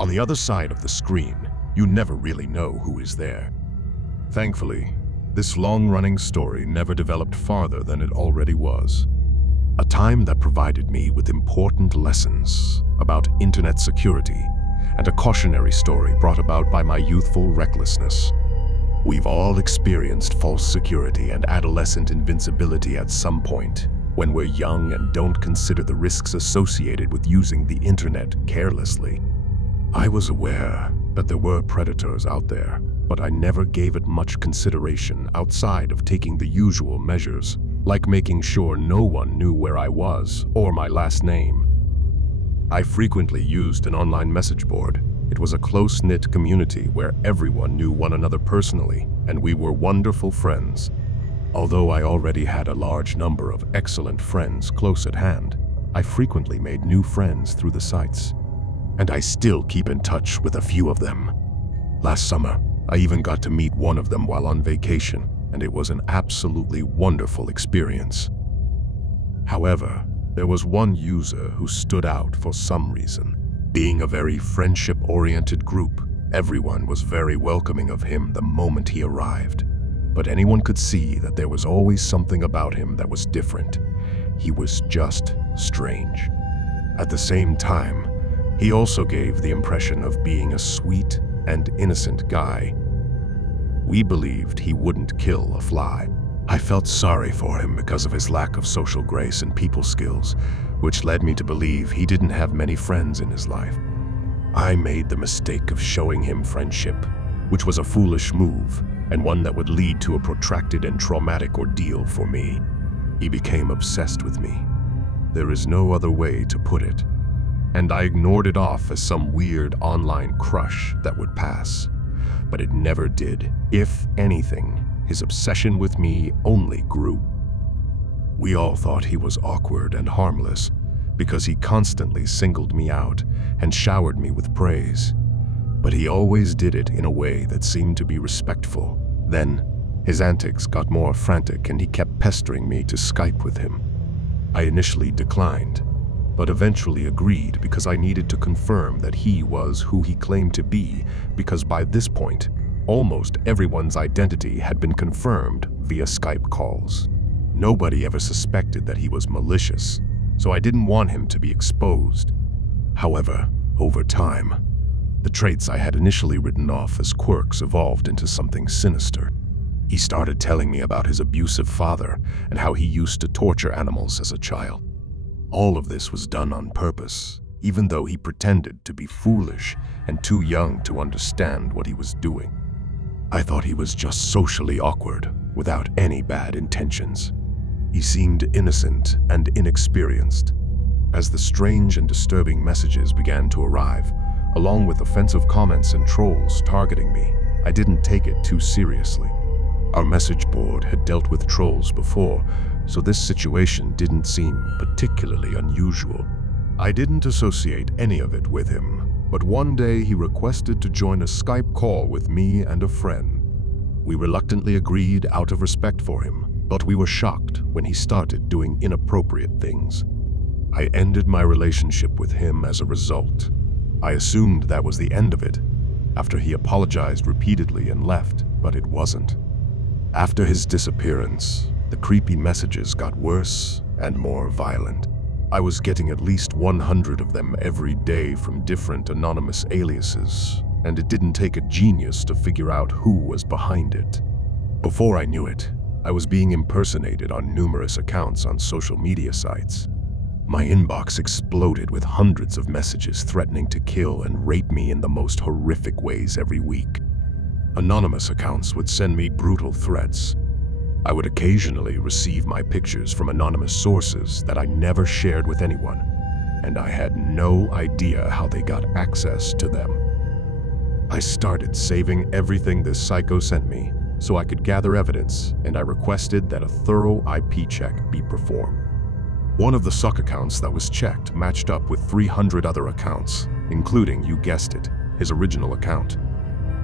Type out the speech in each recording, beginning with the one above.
On the other side of the screen, you never really know who is there. Thankfully, this long-running story never developed farther than it already was. A time that provided me with important lessons about internet security and a cautionary story brought about by my youthful recklessness. We've all experienced false security and adolescent invincibility at some point when we're young and don't consider the risks associated with using the internet carelessly. I was aware that there were predators out there, but I never gave it much consideration outside of taking the usual measures, like making sure no one knew where I was or my last name. I frequently used an online message board. It was a close-knit community where everyone knew one another personally, and we were wonderful friends. Although I already had a large number of excellent friends close at hand, I frequently made new friends through the sites. And I still keep in touch with a few of them. Last summer, I even got to meet one of them while on vacation, and it was an absolutely wonderful experience. However, there was one user who stood out for some reason. Being a very friendship-oriented group, everyone was very welcoming of him the moment he arrived. But anyone could see that there was always something about him that was different. He was just strange. At the same time, he also gave the impression of being a sweet and innocent guy. We believed he wouldn't kill a fly. I felt sorry for him because of his lack of social grace and people skills, which led me to believe he didn't have many friends in his life. I made the mistake of showing him friendship, which was a foolish move and one that would lead to a protracted and traumatic ordeal for me. He became obsessed with me. There is no other way to put it. And I ignored it off as some weird online crush that would pass. But it never did. If anything, his obsession with me only grew. We all thought he was awkward and harmless because he constantly singled me out and showered me with praise. But he always did it in a way that seemed to be respectful. Then, his antics got more frantic and he kept pestering me to Skype with him. I initially declined, but eventually agreed because I needed to confirm that he was who he claimed to be, because by this point, almost everyone's identity had been confirmed via Skype calls. Nobody ever suspected that he was malicious, so I didn't want him to be exposed. However, over time, the traits I had initially written off as quirks evolved into something sinister. He started telling me about his abusive father and how he used to torture animals as a child. All of this was done on purpose, even though he pretended to be foolish and too young to understand what he was doing. I thought he was just socially awkward, without any bad intentions. He seemed innocent and inexperienced. As the strange and disturbing messages began to arrive, along with offensive comments and trolls targeting me, I didn't take it too seriously. Our message board had dealt with trolls before, so this situation didn't seem particularly unusual. I didn't associate any of it with him, but one day he requested to join a Skype call with me and a friend. We reluctantly agreed out of respect for him, but we were shocked when he started doing inappropriate things. I ended my relationship with him as a result. I assumed that was the end of it, after he apologized repeatedly and left, but it wasn't. After his disappearance, the creepy messages got worse and more violent. I was getting at least 100 of them every day from different anonymous aliases, and it didn't take a genius to figure out who was behind it. Before I knew it, I was being impersonated on numerous accounts on social media sites. My inbox exploded with hundreds of messages threatening to kill and rape me in the most horrific ways every week. Anonymous accounts would send me brutal threats. I would occasionally receive my pictures from anonymous sources that I never shared with anyone, and I had no idea how they got access to them. I started saving everything this psycho sent me so I could gather evidence, and I requested that a thorough IP check be performed. One of the suck accounts that was checked matched up with 300 other accounts, including, you guessed it, his original account.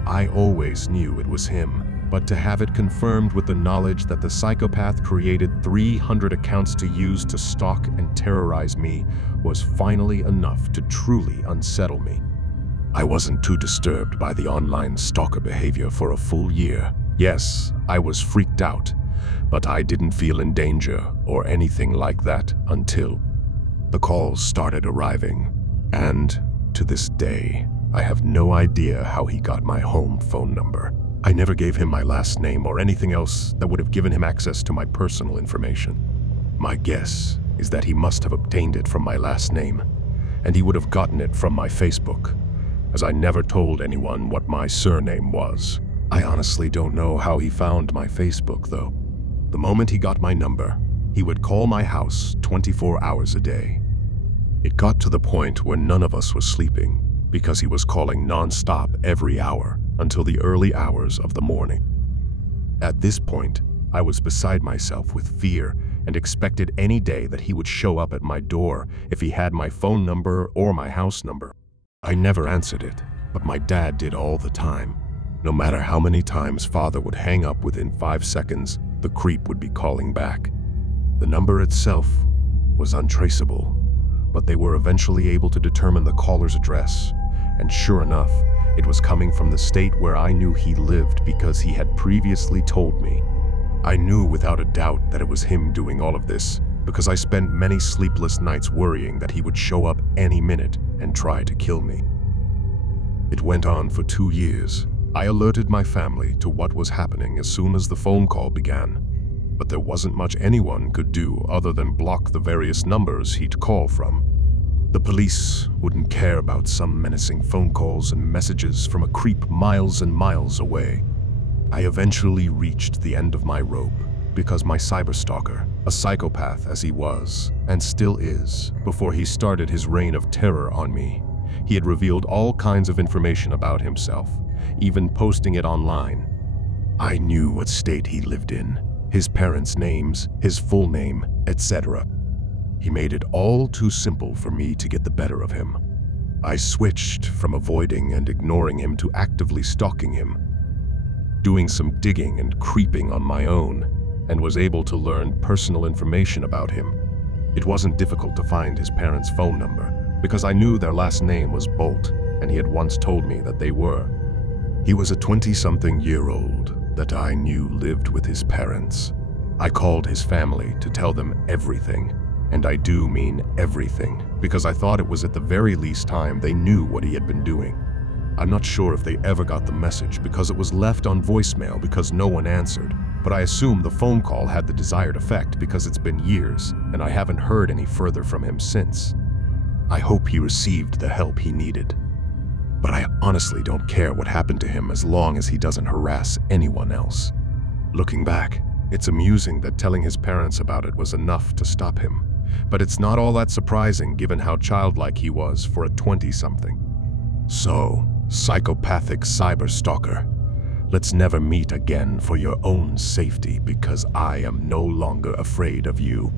I always knew it was him, but to have it confirmed with the knowledge that the psychopath created 300 accounts to use to stalk and terrorize me was finally enough to truly unsettle me. I wasn't too disturbed by the online stalker behavior for a full year. Yes, I was freaked out, but I didn't feel in danger or anything like that until the calls started arriving. And to this day, I have no idea how he got my home phone number. I never gave him my last name or anything else that would have given him access to my personal information. My guess is that he must have obtained it from my last name, and he would have gotten it from my Facebook, as I never told anyone what my surname was. I honestly don't know how he found my Facebook, though. The moment he got my number, he would call my house 24 hours a day. It got to the point where none of us was sleeping, because he was calling non-stop every hour until the early hours of the morning. At this point, I was beside myself with fear and expected any day that he would show up at my door if he had my phone number or my house number. I never answered it, but my dad did all the time. No matter how many times Father would hang up within 5 seconds, the creep would be calling back. The number itself was untraceable, but they were eventually able to determine the caller's address, and sure enough, it was coming from the state where I knew he lived because he had previously told me. I knew without a doubt that it was him doing all of this because I spent many sleepless nights worrying that he would show up any minute and try to kill me. It went on for 2 years. I alerted my family to what was happening as soon as the phone call began, but there wasn't much anyone could do other than block the various numbers he'd call from. The police wouldn't care about some menacing phone calls and messages from a creep miles and miles away. I eventually reached the end of my rope because my cyberstalker, a psychopath as he was and still is, before he started his reign of terror on me, he had revealed all kinds of information about himself, even posting it online. I knew what state he lived in, his parents' names, his full name, etc. He made it all too simple for me to get the better of him. I switched from avoiding and ignoring him to actively stalking him, doing some digging and creeping on my own, and was able to learn personal information about him. It wasn't difficult to find his parents' phone number, because I knew their last name was Bolt, and he had once told me that they were. He was a 20-something-year-old that I knew lived with his parents. I called his family to tell them everything, and I do mean everything, because I thought it was at the very least time they knew what he had been doing. I'm not sure if they ever got the message because it was left on voicemail because no one answered, but I assume the phone call had the desired effect because it's been years, and I haven't heard any further from him since. I hope he received the help he needed. But I honestly don't care what happened to him as long as he doesn't harass anyone else. Looking back, it's amusing that telling his parents about it was enough to stop him. But it's not all that surprising given how childlike he was for a 20-something. So, psychopathic cyberstalker, let's never meet again for your own safety because I am no longer afraid of you.